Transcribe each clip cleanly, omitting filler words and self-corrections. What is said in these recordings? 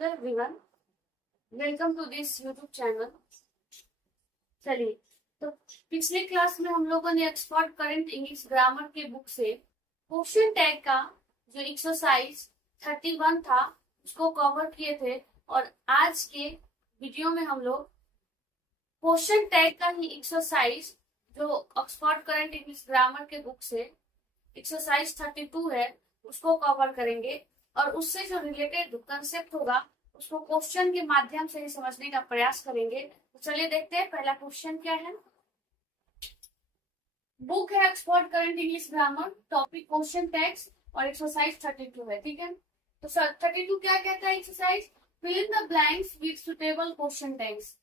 Hello everyone, welcome to this YouTube channel. चलिए, तो पिछले क्लास में हम लोगों ने एक्सपर्ट करंट इंग्लिश ग्रामर के बुक से क्वेश्चन टैग का जो एक्सरसाइज 31 था उसको कवर किए थे। और आज के वीडियो में हम लोग क्वेश्चन टैग का ही एक्सरसाइज जो एक्सपर्ट करंट इंग्लिश ग्रामर के बुक से एक्सरसाइज 32 है उसको कवर करेंगे। और उससे जो रिलेटेड कंसेप्ट होगा उसको क्वेश्चन के माध्यम से ही समझने का प्रयास करेंगे। तो चलिए देखते हैं पहला क्वेश्चन क्या है। बुक है expert current English grammar, topic question tags और एक्सरसाइज 32 है। ठीक है, तो 32 क्या कहता है exercise? Fill in the blanks with suitable question tags.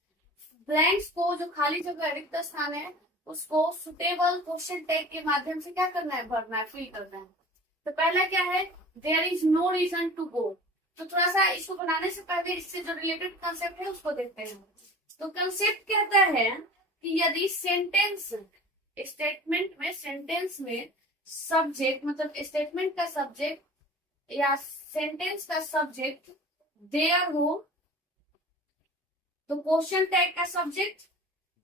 Blanks को, जो खाली जगह रिक्त स्थान है, उसको सुटेबल क्वेश्चन टैग के माध्यम से क्या करना है? भरना है, फिल करना है। तो पहला क्या है? There is no reason to go. तो थोड़ा सा इसको बनाने से पहले इससे जो रिलेटेड कंसेप्ट है उसको देखते हैं। तो कंसेप्ट कहता है कि यदि सेंटेंस स्टेटमेंट में, सेंटेंस में सब्जेक्ट मतलब स्टेटमेंट का सब्जेक्ट या सेंटेंस का सब्जेक्ट देयर हो, तो क्वेश्चन टैग का सब्जेक्ट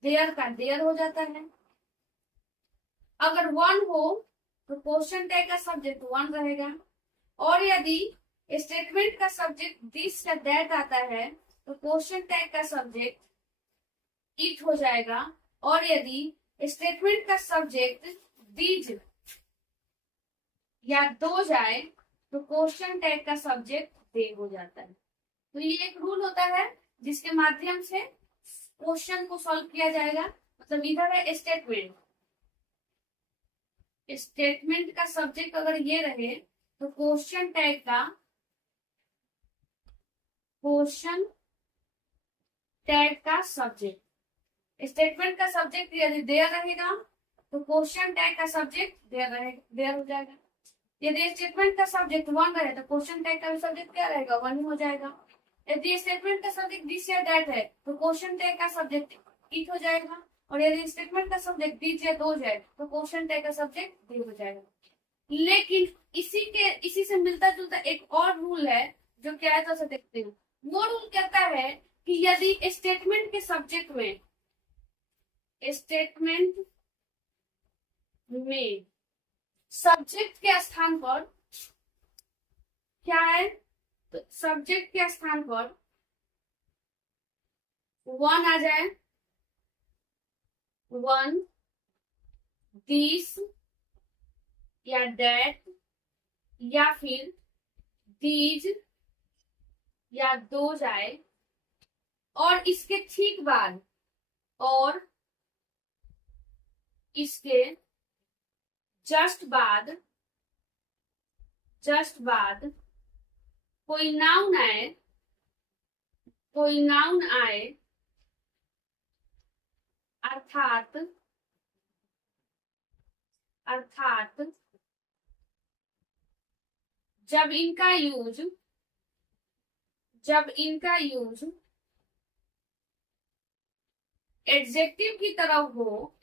देयर का देयर हो जाता है। अगर वन हो तो क्वेश्चन टैग का सब्जेक्ट वन रहेगा। और यदि स्टेटमेंट का सब्जेक्ट दिस या दैट आता है तो क्वेश्चन टैग का सब्जेक्ट इट हो जाएगा। और यदि स्टेटमेंट का सब्जेक्ट दीज या दो जाए तो क्वेश्चन टैग का सब्जेक्ट दे हो जाता है। तो ये एक रूल होता है जिसके माध्यम से क्वेश्चन को सॉल्व किया जाएगा। मतलब इधर है स्टेटमेंट, स्टेटमेंट का सब्जेक्ट अगर ये रहे तो क्वेश्चन टैग का सब्जेक्ट, स्टेटमेंट का सब्जेक्ट यदि देयर रहेगा तो क्वेश्चन टैग का सब्जेक्ट देयर हो जाएगा। यदि स्टेटमेंट का सब्जेक्ट वन रहे तो क्वेश्चन टैग का भी सब्जेक्ट क्या रहेगा? वन ही हो जाएगा। यदि स्टेटमेंट का सब्जेक्ट दिस या दैट है तो क्वेश्चन टैग का सब्जेक्ट इट हो जाएगा। और यदि स्टेटमेंट का सब्जेक्ट दिस या दो जाए तो क्वेश्चन टैग का सब्जेक्ट दे हो जाएगा। लेकिन इसी से मिलता जुलता एक और रूल है जो क्या है, तो देखते हैं। वो रूल कहता है कि यदि स्टेटमेंट के सब्जेक्ट में, स्टेटमेंट में सब्जेक्ट के स्थान पर क्या है, तो सब्जेक्ट के स्थान पर वन आ जाए, वन, दिस या दैट या फिर दीज या दो जाए, और इसके ठीक बाद और इसके जस्ट बाद कोई नाउन आए, अर्थात जब इनका यूज एडजेक्टिव की तरफ हो,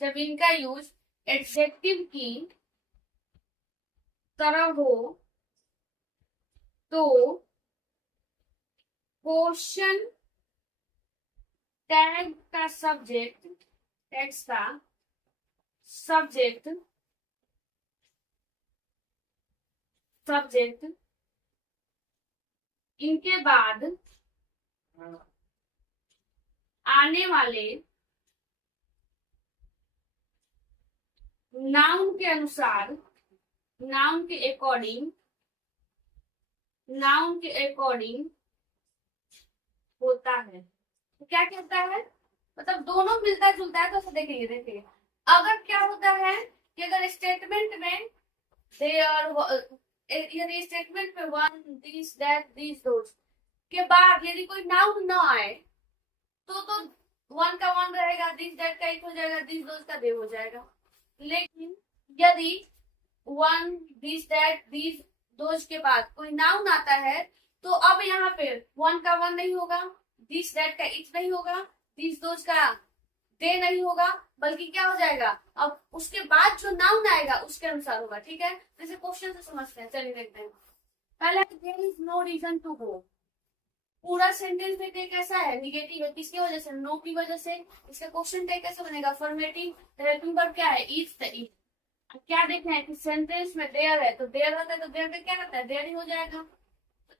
जब इनका यूज एडजेक्टिव की तरफ हो तो क्वेश्चन टैग का सब्जेक्ट इनके बाद आने वाले नाउन के अनुसार, नाउन के अकॉर्डिंग होता है। तो क्या कहता है? मतलब दोनों मिलता जुलता है। तो देखिए अगर क्या होता है कि अगर स्टेटमेंट में यदि स्टेटमेंट में वन, दिस, दैट, दिस, दोस के बाद यदि कोई नाउन न आए तो वन का वन रहेगा, दिस दैट का एक हो जाएगा, दिस दोस का दे हो जाएगा। लेकिन यदि वन, दिस दैट, दिस दोस के बाद कोई नाउन आता है तो अब यहाँ पे वन का वन नहीं होगा, दिस दैट का इट नहीं होगा, दिस दोस का दे नहीं होगा, बल्कि क्या हो जाएगा? अब उसके बाद जो नाउन आएगा उसके अनुसार होगा। ठीक है, जैसे क्वेश्चन से समझते हैं। चलिए देखते हैं। पहले there is no reason to go, पूरा सेंटेंस में ये कैसा है, निगेटिव है, किसकी वजह से, नो की वजह से। इसका क्वेश्चन टैग कैसे बनेगा, अफर्मेटिव। हेल्पिंग वर्ब क्या है, इज। द इज क्या देखना है कि सेंटेंस में देयर है, तो देयर होता है तो देयर में क्या रहता है, देयर ही हो जाएगा,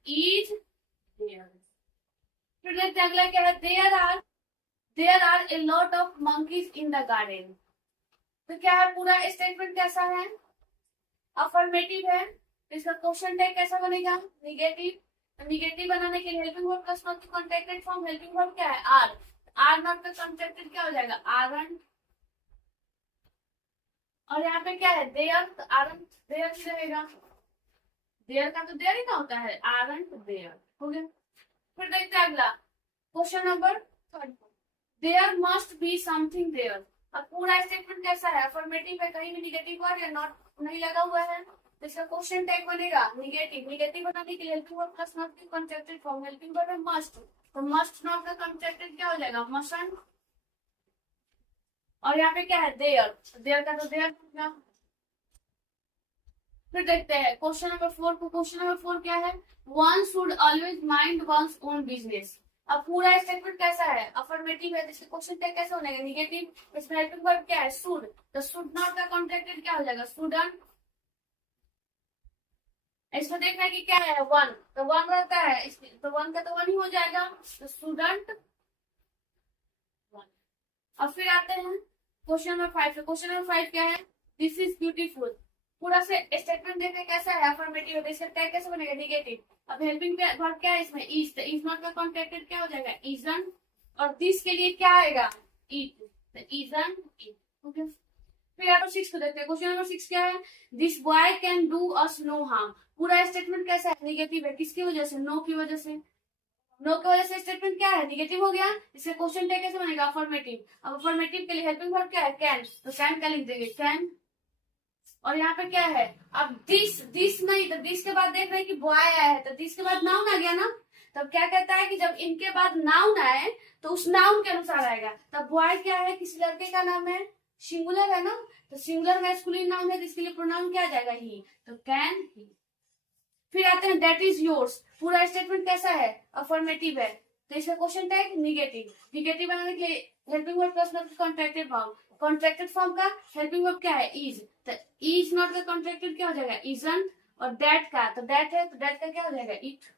इज देयर। फिर देखते हैं अगला क्या है, there are a lot of monkeys in the garden. तो क्या है, पूरा स्टेटमेंट कैसा है, अफर्मेटिव है। इसका क्वेश्चन टैग कैसा बनेगा, निगेटिव। निगेटिव बनाने के लिए हेल्पिंग वर्ब प्लस नॉट की कॉन्ट्रैक्टेड फॉर्म, हेल्पिंग वर्ब क्या है, आर नॉट का कॉन्ट्रैक्टेड क्या हो जाएगा, आरंट। और यहाँ पे क्या है, देयर, तो आरंट देयर ही रहेगा, देयर का तो देयर ही ना होता है, आरंट देयर हो गया। फिर देखते हैं अगला question number 3, there must be something there. अब पूरा स्टेटमेंट कैसा है, अफर्मेटिव है, कहीं भी निगेटिव वर्ड या नॉट नहीं लगा हुआ है, तो इसका क्वेश्चन टैग बनेगा निगेटिव। निगेटिव बनाने के लिए हेल्पिंग वर्ब प्लस नॉट की कॉन्ट्रैक्टेड फॉर्म, हेल्पिंग वर्ब है मस्ट, तो मस्ट नॉट का कॉन्ट्रैक्टेड क्या हो जाएगा, मस्ट। और यहाँ पे क्या है, देयर, देयर का तो देयर होगा। फिर देखते हैं क्वेश्चन नंबर 4 को। क्वेश्चन नंबर 4 क्या है, one should always mind one's own business. अब पूरा स्टेटमेंट कैसा है, अफर्मेटिव है, इसके क्वेश्चन टैग कैसे होने निगेटिव। इसमें हेल्पिंग वर्ब क्या है, शुड, तो शुड नॉट का कॉन्ट्रैक्टेड क्या हो जाएगा, स्टूडेंट। इसमें देखना है कि क्या है, वन, तो वन रहता है, तो वन का तो वन ही हो जाएगा, तो स्टूडेंट वन। अब फिर आते हैं क्वेश्चन नंबर 5। क्वेश्चन नंबर 5 क्या है, दिस इज ब्यूटीफुल। पूरा से स्टेटमेंट देखने कैसा है, अफर्मेटिव है, इसका टैग कैसे बनेगा, निगेटिव। अब हेल्पिंग वर्ब क्या है इसमें, इज, तो इज नॉट का कॉन्ट्रैक्टेड क्या हो जाएगा, इजन। और दिस के लिए क्या आएगा, इट, तो इजन इट। ओके, फिर नंबर 6 को देखते हैं। क्वेश्चन नंबर 6 क्या है, this boy can do us know harm. पूरा स्टेटमेंट कैसा है, निगेटिव है, किसकी वजह से, नो की वजह से। नो की वजह से स्टेटमेंट क्या है, निगेटिव हो गया। इससे क्वेश्चन टैग कैसे बनेगा, अफर्मेटिव। अब अफर्मेटिव के लिए हेल्पिंग वर्ब क्या है, कैन, तो कैन का लिख देंगे, कैन। और यहाँ पे क्या है, अब दिस नहीं, तो दिस के बाद देख रहे हैं कि बॉय आया है, तो दिस के बाद नाउन आ गया ना। तब क्या कहता है कि जब इनके बाद नाउन आए तो उस नाउन के अनुसार आएगा। तब बॉय क्या है, किसी लड़के का नाम है, सिंगुलर है ना, तो सिंगुलर मैस्कुलिन नाउन है, तो इसके लिए प्रोनाउन क्या आ जाएगा, ही, तो कैन ही। फिर आते हैं दैट इज योर्स। पूरा स्टेटमेंट कैसा है, अफर्मेटिव है, तो इसका क्वेश्चन टैग निगेटिव। निगेटिव बनाने के लिए helping verb plus not contracted form, contracted form का हेल्पिंग वर्ब क्या है, इज, तो इज नॉट का कॉन्ट्रैक्टेड क्या हो जाएगा, इजंट। और दैट का, तो दैट है, तो दैट का क्या हो जाएगा, इट।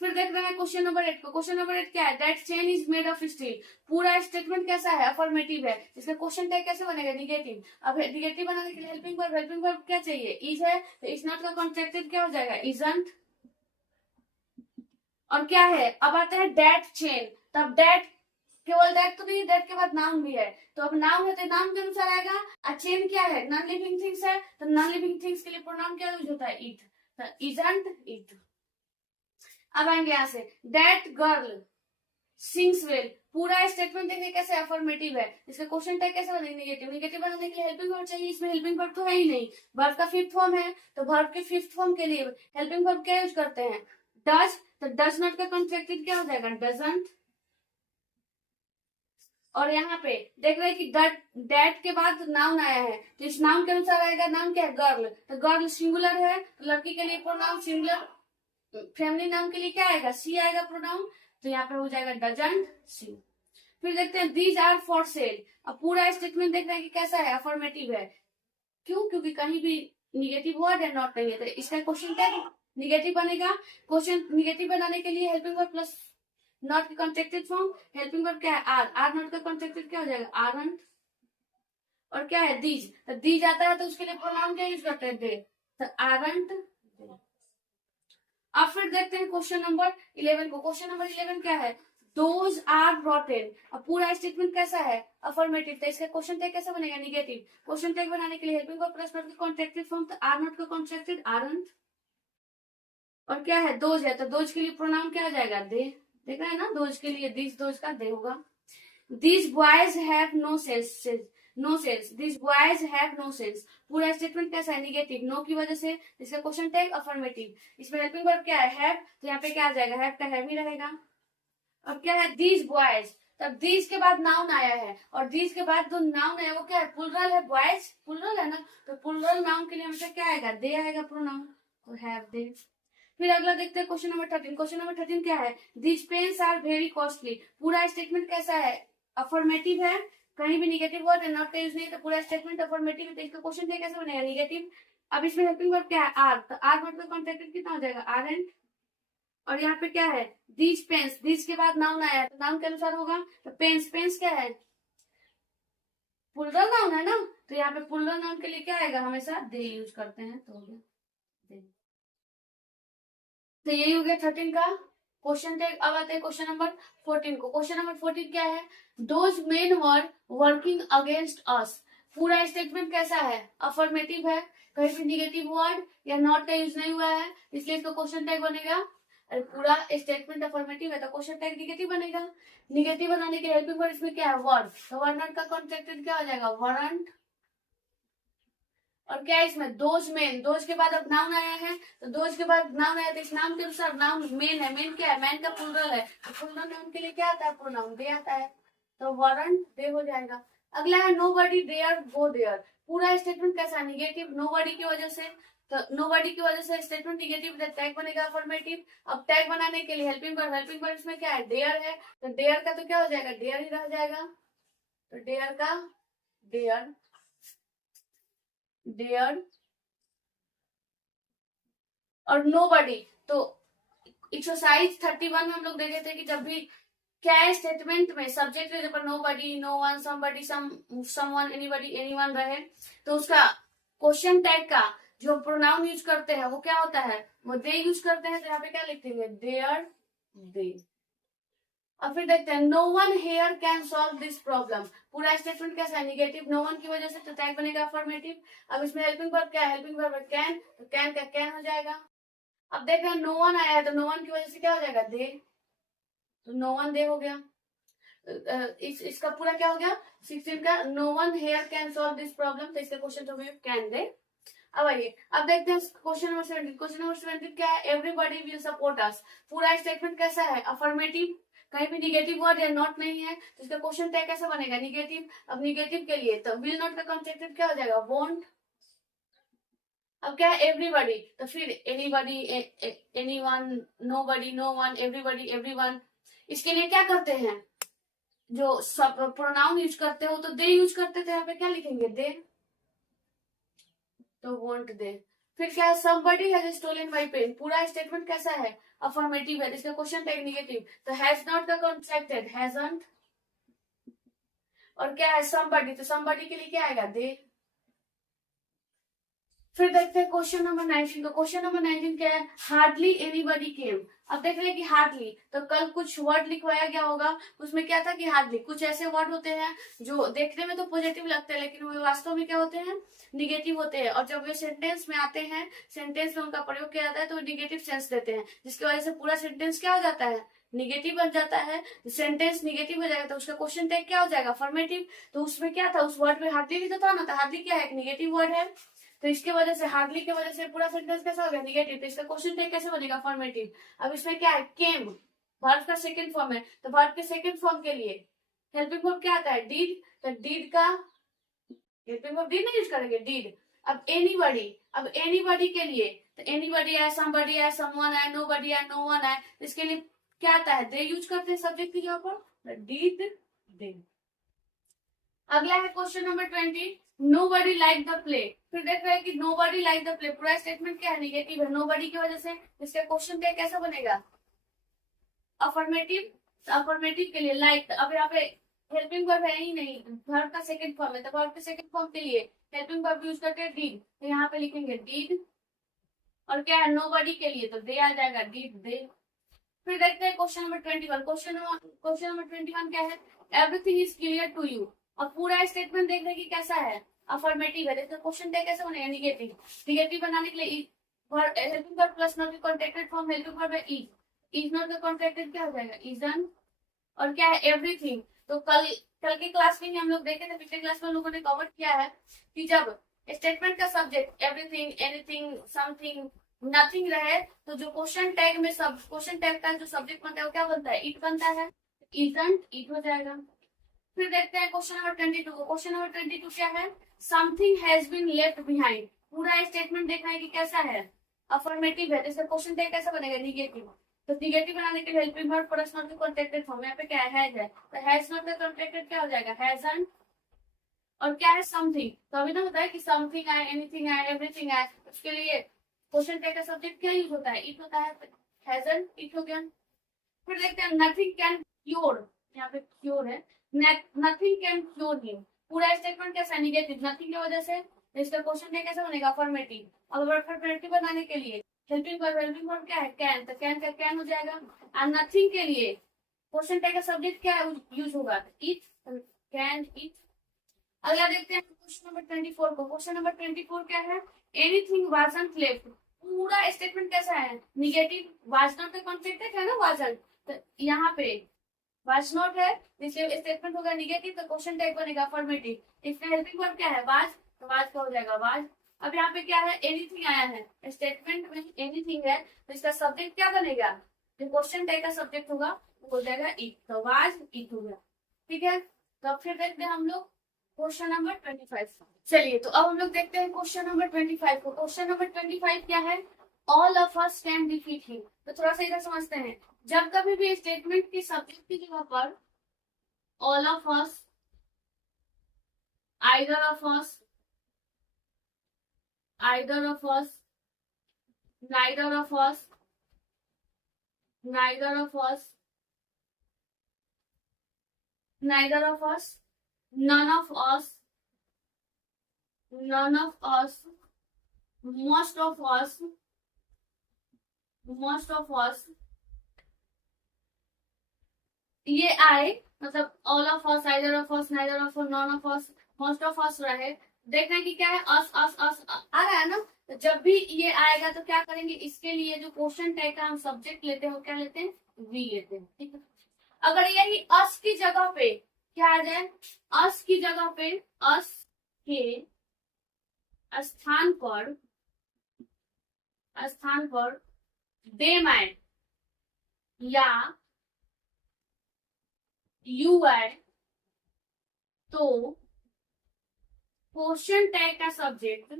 फिर देख रहे हैं क्वेश्चन नंबर 8 को। क्वेश्चन नंबर 8 क्या है, that chain is made of steel. पूरा स्टेटमेंट कैसा है, अफर्मेटिव है, इसका क्वेश्चन टैग कैसे बनेगा, निगेटिव। अब निगेटिव बनाने के लिए हेल्पिंग वर्ब क्या चाहिए, इज है, तो इज नॉट का कॉन्ट्रैक्टेड क्या हो जाएगा, इजंट। और क्या है, अब आता है दैट चेन। तब दैट, केवल दैट तो नहीं, दैट के बाद नाउन भी है, तो अब नाउन है तो नाउन के अनुसार आएगा। और चेन क्या है, नॉन लिविंग थिंग्स है, तो नॉन लिविंग थिंग्स के लिए प्रोनाउन क्या यूज होता है, इट, तो इजंट इट। अब आएंगे यहाँ से, दैट गर्ल सिंग्स वेल। पूरा स्टेटमेंट देखिए कैसे अफर्मेटिव है, इसका क्वेश्चन टैग कैसे बनेगा, निगेटिव। निगेटिव बनाने के लिए हेल्पिंग वर्ब चाहिए, इसमें हेल्पिंग वर्ब तो है ही नहीं, वर्ब का फिफ्थ फॉर्म है, तो वर्ब के फिफ्थ फॉर्म के लिए हेल्पिंग वर्ब क्या यूज करते हैं, डज, तो डज नॉट का कॉन्ट्रैक्टेड क्या हो जाएगा, डजंट। और यहाँ पे देख रहे हैं कि दैट के बाद नाउन आया है, तो इस नाउन के अनुसार आएगा, नाउन क्या है, गर्ल, तो गर्ल सिंगुलर है, तो लड़की के लिए प्रोनाउन सिंगुलर। फैमिली नाउन के लिए क्या आएगा, सी आएगा प्रोनाउन, तो यहाँ पे हो जाएगा डजंट सी। फिर देखते हैं दीज आर फॉर सेल। अब पूरा स्टेटमेंट देख रहे हैं कि कैसा है, अफर्मेटिव है, क्यों, क्योंकि कहीं भी निगेटिव वर्ड है, नॉट नहीं है, तो इसका क्वेश्चन टैग निगेटिव बनेगा। क्वेश्चन निगेटिव बनाने के लिए हेल्पिंग वर्ब प्लस नॉट का कॉन्ट्रैक्टेड फॉर्म, हेल्पिंग वर्ब क्या है, आर नॉट का कॉन्ट्रैक्टेड क्या हो जाएगा, आरंट। और क्या है, दीज, तो दीज आता है तो उसके लिए प्रोनाउन क्या यूज करते हैं, दे, तो आरंट। अब फिर देखते हैं क्वेश्चन नंबर 11 को। क्वेश्चन नंबर 11 क्या है, दोज आर रॉटेन। अब पूरा स्टेटमेंट कैसा है, अफर्मेटिव, तो इसका क्वेश्चन टैग कैसा बनेगा, निगेटिव। क्वेश्चन टैग बनाने के लिए हेल्पिंग वर्ब प्लस नॉट का कॉन्ट्रैक्टेड फॉर्म, तो आर नॉट का कॉन्ट्रैक्टेड आरंट। और क्या है, दोज है, तो दोज के लिए प्रोनाउन क्या हो जाएगा, दे। देख रहे हैं ना, दोज के लिए दिस, दोज का दे होगा। These boys have no sense, no sense, this boys have no sense. पूरा स्टेटमेंट कैसा है, निगेटिव, नो की वजह से, इसका क्वेश्चन टैग अफर्मेटिव। इसमें हेल्पिंग वर्ब क्या है, हैव, तो यहाँ पे क्या आ जाएगा, हैव का हैव ही रहेगा। अब क्या है, दीज बॉयज, तब दीज के बाद नाउन आया है, और दीज के बाद जो नाउन है वो क्या है, प्लुरल है, बॉयज प्लुरल है ना, तो प्लुरल नाउन के लिए हमेशा क्या आएगा, दे आएगा प्रोनाउन, तो हैव दे। फिर अगला देखते हैं क्वेश्चन नंबर 13। क्वेश्चन नंबर 13 क्या है? This pens are very costly. पूरा स्टेटमेंट कैसा है? अफर्मेटिव है, कहीं भी निगेटिव वर्ड नॉट का यूज नहीं, तो पूरा स्टेटमेंट अफर्मेटिव है, तो इसका क्वेश्चन कैसे बनेगा? निगेटिव। अब इसमें हेल्पिंग वर्ब क्या है? आर, तो आर मतलब कॉन्ट्रैक्टेड कितना हो जाएगा? Aren't. और यहाँ पे क्या है? दिस पेन्स, दिस के बाद नाउन आया तो नाउन के अनुसार होगा, तो पेन्स, पेन्स क्या है? प्लूरल नाउन है ना, तो यहाँ पे प्लूरल नाउन के लिए क्या आएगा? हमेशा दे यूज करते हैं, तो हो गया दे। तो यही हो गया 13 का क्वेश्चन टैग। अब आते हैं क्वेश्चन नंबर 14 को। क्वेश्चन नंबर 14 क्या है? Those main were working against us. पूरा स्टेटमेंट कैसा है? अफर्मेटिव है, कहीं भी निगेटिव वर्ड या नॉट का यूज नहीं हुआ है, इसलिए इसका क्वेश्चन टैग बनेगा। अरे पूरा स्टेटमेंट अफर्मेटिव है तो क्वेश्चन टैग निगेटिव बनेगा। निगेटिव बनाने के हेल्पिंग वर्ड इसमें क्या है? वर्ड, तो वर्ड का कॉन्ट्रैक्टेड क्या हो जाएगा? वरंट। और क्या है इसमें? दोज मेन, दोज के बाद अब नाउन आया है, तो दोज के बाद नाउन आया तो इस नाम के अनुसार नाउन मेन है। मेन क्या है? मैन का प्लूरल है, तो प्लूरल नाउन के लिए क्या आता है? प्रोनाउन दे आता है, तो वरंट दे हो जाएगा। अगला है नोबडी डेयर गो देयर। पूरा स्टेटमेंट कैसा है? निगेटिव, नोबडी की वजह से, तो नोबडी की वजह से स्टेटमेंट निगेटिव, टैग बनेगा अफर्मेटिव। अब टैग बनाने के लिए हेल्पिंग वर्ब, हेल्पिंग वर्ब इसमें क्या है? डेयर है, तो डेयर का तो क्या हो जाएगा? डेयर ही रह जाएगा, तो डेयर का डेयर, डेयर। और नोबडी, तो एक्सरसाइज 31 में हम लोग देखे थे कि जब भी क्या है स्टेटमेंट में सब्जेक्ट के ऊपर nobody, no one, somebody, someone, anybody, anyone रहे, तो उसका क्वेश्चन टैग का जो प्रोनाउन यूज करते हैं वो क्या होता है? वो दे यूज करते हैं, तो यहाँ पे क्या लिख देंगे? There, they. और फिर देखते हैं no one here can solve this problem. पूरा स्टेटमेंट कैसा है? निगेटिव, नो वन की वजह से, तो टैग बनेगा अफर्मेटिव। अब इसमें हेल्पिंग वर्ब क्या है? हेल्पिंग वर्ब कैन, तो कैन का कैन हो जाएगा। अब देख रहे हैं नो वन आया है, तो नो वन की वजह से क्या हो जाएगा? दे, तो नो वन दे हो गया। इसका पूरा क्या हो गया? 16 का no one here can solve this problem, तो इसका क्वेश्चन तो कैन दे। अब आइए अब देखते हैं क्वेश्चन नंबर 17। क्वेश्चन नंबर 17 क्या है? Everybody will support us. पूरा स्टेटमेंट कैसा है? अफर्मेटिव, कहीं भी निगेटिव वर्ड या नॉट नहीं है, तो इसका क्वेश्चन टैग कैसे बनेगा? निगेटिव। अब निगेटिव के लिए तो विल नॉट का कॉन्ट्रैक्टेड क्या हो जाएगा? वोंट। अब क्या है? एवरीबॉडी, तो फिर anybody, anyone, nobody, no one, everybody, everyone. इसके लिए क्या करते हैं? जो सब प्रोनाउन यूज करते हो तो दे यूज करते थे, यहाँ पे क्या लिखेंगे? दे, तो वोंट दे। फिर क्या है? Somebody has stolen my pen. पूरा स्टेटमेंट कैसा है? अफर्मेटिव है, इसका क्वेश्चन टैग निगेटिव, तो हैज नॉट का कॉन्ट्रैक्टेड हैजंट। और क्या है? समबडी, तो समबडी के लिए क्या आएगा? दे। फिर देखते हैं क्वेश्चन नंबर 19 को। क्वेश्चन नंबर 19 क्या है? हार्डली एनीबडी केम। अब देख रहे हैं कि हार्डली, तो कल कुछ वर्ड लिखवाया गया होगा, उसमें क्या था कि हार्डली, कुछ ऐसे वर्ड होते हैं जो देखने में तो पॉजिटिव लगते हैं लेकिन वो वास्तव में क्या होते हैं? निगेटिव होते हैं। और जब वे सेंटेंस में आते हैं, सेंटेंस में उनका प्रयोग किया जाता है तो निगेटिव सेंस देते हैं, जिसकी वजह से पूरा सेंटेंस क्या हो जाता है? निगेटिव बन जाता है। सेंटेंस निगेटिव हो जाएगा तो उसका क्वेश्चन टैग क्या हो जाएगा? अफर्मेटिव। तो उसमें क्या था? उस वर्ड में हार्डली भी तो था ना, तो हार्डली क्या है? एक निगेटिव वर्ड है, तो इसके वजह से हार्डली की वजह से पूरा सेंटेंस कैसा हो गया? निगेटिव। तो इसका क्वेश्चन टैग कैसे बनेगा? अफर्मेटिव। अब इसमें क्या है? केम, वर्ब का सेकंड फॉर्म है, तो वर्ब के सेकंड फॉर्म के लिए हेल्पिंग वर्ब क्या आता है? डीड, तो डीड का हेल्पिंग वर्ब डीड नहीं यूज करेंगे, डीड। अब एनीबॉडी, अब एनीबॉडी के लिए तो एनीबॉडी है, समबडी है, समवन है, नोबडी है, नो वन है, तो इसके लिए क्या आता है? दे यूज करते हैं सब्जेक्ट की जगह पर, डीड, दे। अगला है question number 20। Nobody like the play. फिर देख रहे हैं कि नोबडी लाइक द प्ले, पूरा स्टेटमेंट क्या है? निगेटिव है, नोबडी की वजह से। इसका क्वेश्चन टैग कैसा बनेगा? अफर्मेटिव। तो अफर्मेटिव के लिए लाइक, अब यहाँ पे हेल्पिंग वर्ब है ही नहीं, वर्ब का सेकंड फॉर्म है, तो वर्ब के सेकंड फॉर्म के लिए हेल्पिंग वर्ब यूज करते हैं डीड, तो यहाँ पे लिखेंगे डीड। और क्या है? नोबडी के लिए तो दे आ जाएगा, डीड, दे। फिर देखते हैं क्वेश्चन नंबर 21। क्वेश्चन नंबर 21 क्या है? Everything is clear to you. और पूरा स्टेटमेंट देख रहे कि कैसा है? अफर्मेटिव है, तो क्वेश्चन टैग कैसे बनेगा? निगेटिव। निगेटिव बनाने के लिए हेल्पिंग वर्ब प्लस नॉट की कॉन्ट्रैक्टेड फॉर्म हेल्पिंग वर्ब है इज, इज नॉट का कॉन्ट्रैक्टेड क्या हो जाएगा? इजन। और क्या है? एवरीथिंग। तो कल कल की क्लास में हम लोग देखे थे, पिछले क्लास में लोगों ने कवर किया है कि जब स्टेटमेंट का subject everything, anything, something, nothing रहे, तो जो क्वेश्चन टैग में सब क्वेश्चन टैग का जो सब्जेक्ट बनता है वो क्या बनता है? इट बनता है, इजंट, इट हो जाएगा। फिर देखते हैं क्वेश्चन नंबर 22 को। क्वेश्चन नंबर 22 क्या है? Something has been left behind. पूरा स्टेटमेंट देखना है कि कैसा है? अफर्मेटिव है, जैसे क्वेश्चन टैग कैसा बनेगा, निगेटिव। तो निगेटिव बनाने के लिए helping verb plus not contracted form, यहाँ पे क्या है, तो हैज नॉट का कॉन्ट्रैक्टेड क्या हो जाएगा, हैजंट। और क्या है, समथिंग। तो अभी ना बताया कि समथिंग आए, एनीथिंग आए, एवरीथिंग आए, उसके लिए क्वेश्चन टैग का सब्जेक्ट क्या यूज होता है, इट होता है, हैजंट इट हो गया। फिर देखते हैं नथिंग कैन क्योर, यहाँ पे क्योर है, नथिंग कैन क्योर हिम। पूरा स्टेटमेंट कैसा, निगेटिव, नथिंग की वजह से। इसका क्वेश्चन टैग कैसा बनेगा, अफर्मेटिव। अब अफर्मेटिव बनाने के लिए हेल्पिंग वर्ब क्या है, कैन, तो कैन का कैन हो जाएगा। और नथिंग के लिए क्वेश्चन टैग का सब्जेक्ट क्या यूज होगा, इट, कैन इट। अगला देखते हैं क्वेश्चन नंबर 24 को। क्वेश्चन नंबर 24 क्या है, एनीथिंग वाजंट लेफ्ट। पूरा स्टेटमेंट कैसा है, निगेटिव, वाज नॉट का कॉन्ट्रैक्टेड है ना, वाजंट। तो यहाँ पे वाज नॉट है, इसलिए स्टेटमेंट होगा निगेटिव, तो क्वेश्चन टाइप बनेगा अफर्मेटिव। इसका हेल्पिंग वर्ब क्या है, वाज, तो वाज का हो जाएगा वाज। अब यहाँ पे क्या है, एनीथिंग आया है, स्टेटमेंट में एनीथिंग है, तो इसका सब्जेक्ट क्या बनेगा, जो क्वेश्चन टाइप का सब्जेक्ट होगा वो हो जाएगा इट, तो वाज इट हो गया। ठीक है, तो फिर देखते हैं हम लोग क्वेश्चन नंबर 25। चलिए, तो अब हम लोग देखते हैं क्वेश्चन नंबर 25 को। क्वेश्चन नंबर 25 क्या है, all of us can defeat him. तो थोड़ा सा इधर समझते हैं, जब कभी भी स्टेटमेंट की सब्जेक्ट की जगह पर all of us, either of us, either of us, neither of us, neither of us, neither of us, none of us, none of us, most of us, most of us, ये आए, मतलब all of us, either of us, neither of us, none of us, most of us रहे। देखना कि क्या है, अस अस अस आ रहा है ना। तो जब भी ये आएगा तो क्या करेंगे, इसके लिए जो क्वेश्चन टैग का हम सब्जेक्ट लेते हैं वो क्या लेते हैं, वी लेते हैं। ठीक है, अगर यही अस की जगह पे क्या आ जाए, अस की जगह पे, अस के स्थान पर, स्थान पर देम आए या यू आए, तो क्वेश्चन टैग का सब्जेक्ट,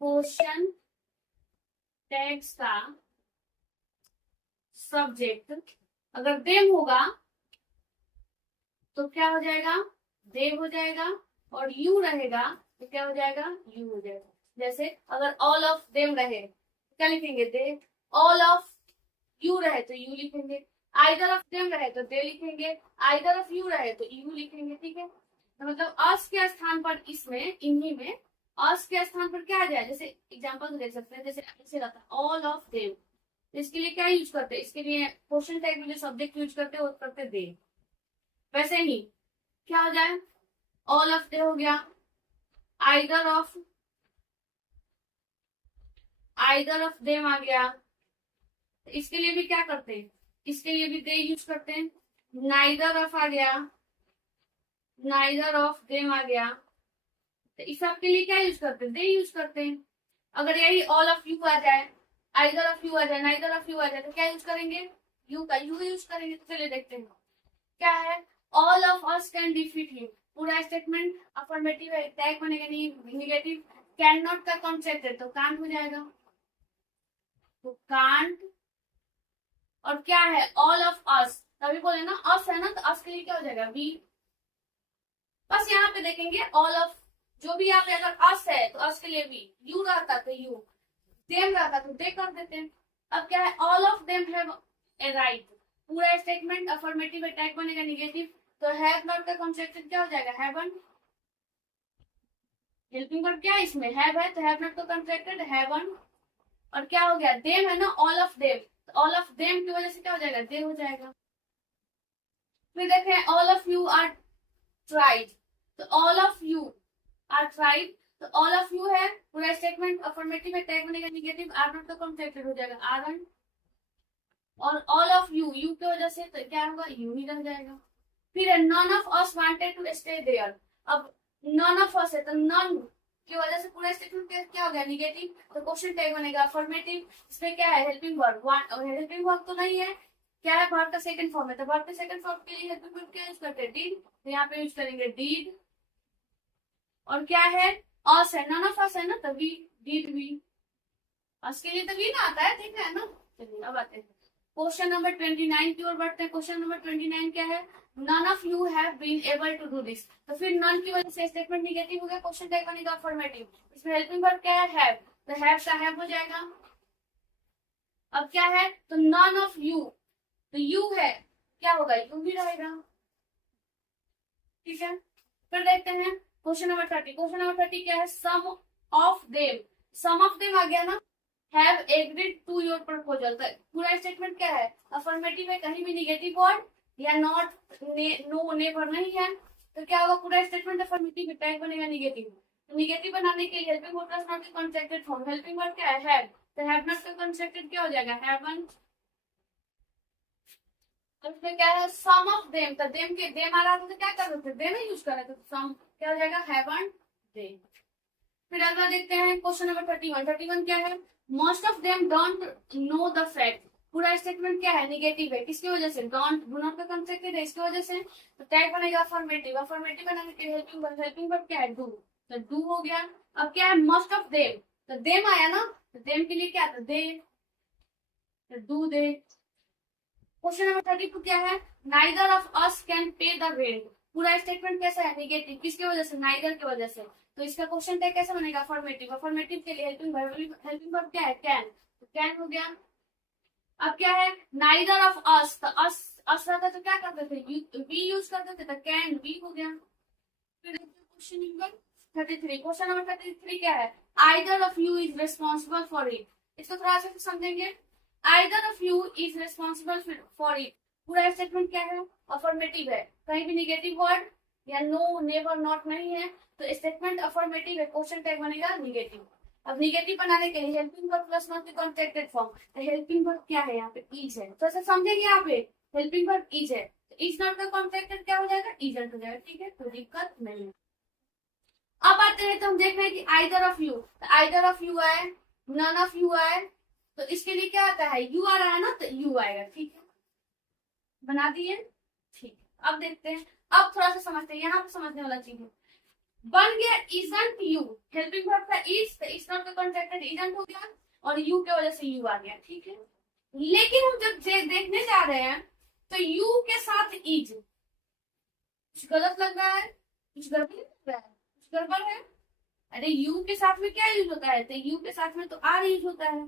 क्वेश्चन टैग्स का सब्जेक्ट अगर देम होगा तो क्या हो जाएगा, देव हो जाएगा। और यू रहेगा तो क्या हो जाएगा, यू हो जाएगा। जैसे अगर ऑल ऑफ देम रहे क्या लिखेंगे, दे। ऑल ऑफ यू रहे तो यू लिखेंगे, आइदर ऑफ देम रहे तो दे लिखेंगे, आइदर ऑफ यू रहे तो यू लिखेंगे। ठीक है, तो मतलब अस के स्थान पर, इसमें इन्हीं में अस के स्थान पर क्या आ जाए, जैसे एग्जांपल दे सकते हैं, जैसे ऐसे रहता है ऑल ऑफ देम, इसके लिए क्या यूज करते हैं, इसके लिए क्वेश्चन टैग में जो सब्जेक्ट यूज करते हैं वो करते दे। वैसे ही क्या हो जाए, ऑल ऑफ दे हो गया, either of, either of them आ गया, तो इसके लिए भी क्या करते हैं, इसके लिए भी दे यूज करते हैं। नाइदर ऑफ आ गया, नाइदर ऑफ देम आ गया, तो इस सब के लिए क्या यूज करते हैं, दे यूज करते हैं। अगर यही ऑल ऑफ यू आ जाए, आइदर ऑफ यू आ जाए, नाइदर ऑफ यू आ जाए, तो क्या यूज करेंगे, यू का यू यूज करेंगे। तो चलिए देखते हैं क्या है, all of us can defeat him. पूरा स्टेटमेंट अफर्मेटिव है, टैग बनेगा नहीं, निगेटिव। कैन नॉट का कॉन्सेप्ट है तो कांट हो जाएगा, तो कांट। और क्या है, ऑल ऑफ अस, तभी बोले ना अस है ना, तो अस के लिए क्या हो जाएगा, वी। बस यहाँ पे देखेंगे ऑल ऑफ, जो भी यहाँ पे अगर अस है तो अस के लिए वी, यू रहता तो यू, देम रहता तो दे कर देते हैं। अब क्या है, all of them have a right. पूरा स्टेटमेंट अफर्मेटिव है, टैग बनेगा निगेटिव, तो हैव नॉट का कॉन्सेप्ट क्या हो जाएगा, हैवन। हेल्पिंग वर्ब क्या है इसमें, हैव है, तो हैव नॉट का कॉन्सेप्टेड हैवन। और क्या हो गया, देम है ना, ऑल ऑफ देम, तो ऑल ऑफ देम की वजह से क्या हो जाएगा, दे हो जाएगा। फिर देखें, all of you are tried, तो all of you are tried, तो ऑल ऑफ यू है, पूरा स्टेटमेंट अफर्मेटिव में, टैग बनेगा निगेटिव, आर नॉट का कॉन्सेप्टेड हो जाएगा आर। और ऑल ऑफ यू, यू की वजह से तो क्या होगा, यू ही रह जाएगा। फिर none of us wanted to stay there. अब नन ऑफ अस है तो नन की वजह से पूरा स्टेटमेंट क्या हो गया, निगेटिव, तो क्वेश्चन टैग बनेगा अफर्मेटिव। इसमें क्या है, हेल्पिंग वर्ब, हेल्पिंग वर्ब तो नहीं है, क्या है, वर्ब का सेकंड फॉर्म है, तो वर्ब के सेकंड फॉर्म के लिए हेल्पिंग वर्ब क्या यूज करते हैं, डिड, तो यहाँ पे यूज करेंगे डिड। और क्या है, अस है, नन ऑफ अस है ना, तो वी, डिड वी। आज के लिए तो भी ना आता है, ठीक है ना। चलिए अब आते हैं क्वेश्चन नंबर 29 की ओर बढ़ते हैं। क्वेश्चन नंबर 29 क्या है, none of you have been able to do this. तो फिर नन की वजह से स्टेटमेंट निगेटिव हो गया, क्वेश्चन टैग बनेगा अफर्मेटिव। इसमें हेल्पिंग वर्ब क्या है, हैव, तो हैव का हैव हो जाएगा। अब क्या है, तो नन ऑफ यू, तो यू है, क्या होगा, यू भी रहेगा, ठीक है। फिर देखते हैं क्वेश्चन नंबर 30। क्वेश्चन नंबर 30 क्या है, some of them, some of them आ गया ना, have agreed to your proposal. तो पूरा स्टेटमेंट क्या है, अफर्मेटिव है, कहीं भी निगेटिव वर्ड या नॉट, नो, नेवर नहीं है, तो क्या होगा, पूरा स्टेटमेंट अफर्मेटिव है, टैग बनेगा निगेटिव। तो निगेटिव बनाने के लिए हेल्पिंग वर्ब प्लस नॉट की कॉन्ट्रैक्टेड फॉर्म, हेल्पिंग वर्ब क्या है, हैव, तो हैव नॉट का कॉन्ट्रैक्टेड क्या हो जाएगा, हैवंट। उसमें क्या है, सम ऑफ देम, तो देम के देम आ रहा था तो क्या कर रहे थे, देम ही यूज कर रहे थे, तो सम क्या हो जाएगा, हैवंट देम। फिर अगला देखते हैं क्वेश्चन नंबर 31। 31 क्या है, most of them don't know the fact. पूरा स्टेटमेंट क्या है, निगेटिव है, किसकी वजह से, डोंट, डू नॉट का कंस्ट्रक्टेड है, इसकी वजह से। तो टैग बनेगा अफर्मेटिव, अफर्मेटिव बनाने के हेल्पिंग वर्ब क्या है, डू, तो डू हो गया। अब क्या है, मोस्ट ऑफ देम, तो देम आया ना, तो देम के लिए क्या था, दे, तो डू दे। क्वेश्चन नंबर 32 क्या है, neither of us can pay the rent. पूरा स्टेटमेंट कैसा है, निगेटिव, किसकी वजह से, नाइदर की वजह से। तो इसका क्वेश्चन टैग कैसे बनेगा, अफर्मेटिव, अफर्मेटिव के लिए हेल्पिंग वर्ब क्या है, कैन, तो कैन हो गया। अब क्या है, नाइदर ऑफ अस, तो अस रहता तो क्या करते थे, वी यूज करते थे, तो कैन वी हो गया। फिर क्वेश्चन नंबर 33। क्वेश्चन नंबर 33 क्या है, either of you is responsible for it. इसको थोड़ा सा समझेंगे, either of you is responsible for it. पूरा स्टेटमेंट क्या है, अफर्मेटिव है, कहीं भी निगेटिव वर्ड या नो, नेवर, नॉट नहीं है, तो स्टेटमेंट अफर्मेटिव है, क्वेश्चन टैग बनेगा निगेटिव। अब निगेटिव बनाने के लिए हेल्पिंग वर्ब प्लस नॉट की कॉन्ट्रैक्टेड फॉर्म, तो हेल्पिंग वर्ब क्या है, यहाँ पे इज है, तो ऐसा समझेंगे, यहाँ पे हेल्पिंग वर्ब इज है, तो इज नॉट का कॉन्ट्रैक्टेड क्या हो जाएगा, इजंट हो जाएगा, ठीक है, कोई दिक्कत नहीं है। अब आते हैं तो हम देख रहे हैं कि either of you, either of you आए, नन ऑफ यू आए, तो इसके लिए क्या आता है, यू आ रहा है ना, तो यू आएगा, ठीक है, बना दिए, ठीक है। अब देखते हैं, अब थोड़ा सा समझते हैं, यहाँ पे समझने वाला चीज है, बन गया इजंट यू, हेल्पिंग वर्ब का इज, तो इज नॉट का कॉन्ट्रैक्टेड इजंट हो गया, और यू के वजह से यू आ गया, ठीक है। लेकिन हम जब देखने जा रहे हैं, तो यू के साथ इज, कुछ गलत लग रहा है, कुछ गड़बड़ लग रहा है, कुछ गड़बड़ है। अरे यू के साथ में क्या यूज होता है, तो यू के साथ में तो आर यूज होता है,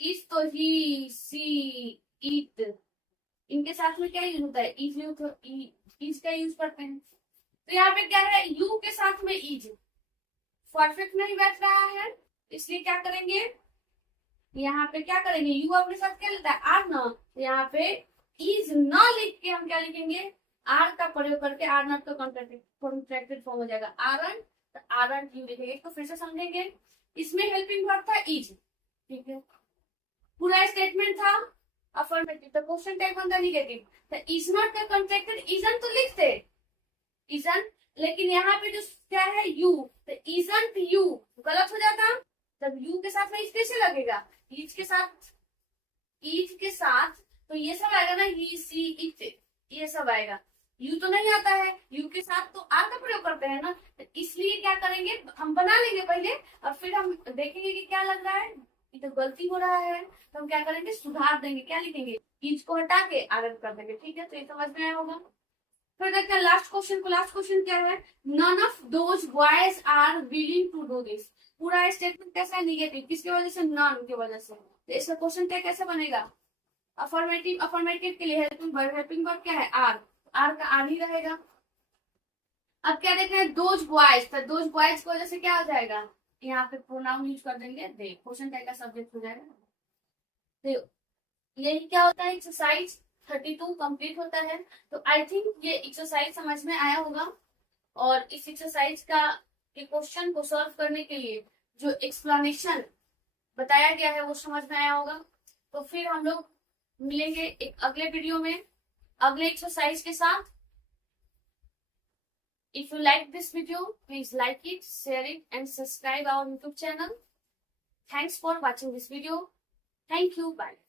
इस, तो ही, सी, इट, इनके साथ में क्या यूज होता है, इज यूज, इज का यूज करते हैं। तो यहाँ पे क्या है, यू के साथ में इज परफेक्ट नहीं बैठ रहा है, इसलिए क्या करेंगे, यहाँ पे क्या करेंगे, यू अपने साथ क्या लेता है, आर ना, तो यहाँ पे इज ना लिख के हम क्या लिखेंगे, आर का प्रयोग करके, आर नॉट का कॉन्ट्रैक्टेड फॉर्म हो जाएगा, आर एन, तो आर एन यू लिखेंगे। इसको फिर से समझेंगे, इसमें हेल्पिंग वर्ब था इज, ठीक है, पूरा स्टेटमेंट था अफर्मेटिव, तो क्वेश्चन टैग बनता निगेटिव, तो इज नॉट का कॉन्ट्रैक्टेड इजंट तो लिखते, इजंट, लेकिन यहाँ पे जो क्या है, यू, तो इजंट यू गलत हो जाता, तब यू के साथ में इज कैसे लगेगा, इज के साथ, इज के साथ तो ये सब आएगा ना, ही, सी, इट, ये सब आएगा, यू तो नहीं आता है, यू के साथ तो आर का प्रयोग करते हैं ना, तो इसलिए क्या करेंगे, हम बना लेंगे पहले, और फिर हम देखेंगे कि क्या लग रहा है, तो गलती हो रहा है, तो हम क्या करेंगे, सुधार देंगे, क्या लिखेंगे, इज को हटा के आर कर देंगे, ठीक है, तो ये समझ में आया होगा। फिर देखते हैं लास्ट क्वेश्चन को, लास्ट क्वेश्चन क्या है, none of those boys are willing to do this. पूरा स्टेटमेंट कैसा है, निगेटिव, किसकी वजह से, नन की वजह से, तो इसका क्वेश्चन टैग कैसे बनेगा, अफर्मेटिव, अफर्मेटिव के लिए हेल्पिंग वर्ब क्या है, आर, आर का आर ही रहेगा। अब क्या देख रहे हैं, दोज बॉयज, तो दोज बॉयज की वजह से क्या हो जाएगा, यहाँ पे प्रोनाउन यूज कर देंगे दे, क्वेश्चन टैग का सब्जेक्ट हो जाएगा। तो यही क्या होता है, एक्सरसाइज 32 कंप्लीट होता है। तो आई थिंक ये एक्सरसाइज समझ में आया होगा, और इस एक्सरसाइज का के क्वेश्चन को सॉल्व करने के लिए जो एक्सप्लेनेशन बताया गया है वो समझ में आया होगा। तो फिर हम लोग मिलेंगे एक अगले वीडियो में अगले एक्सरसाइज के साथ। If you like this video, please like it, share it and subscribe our YouTube channel. Thanks for watching this video. Thank you. Bye.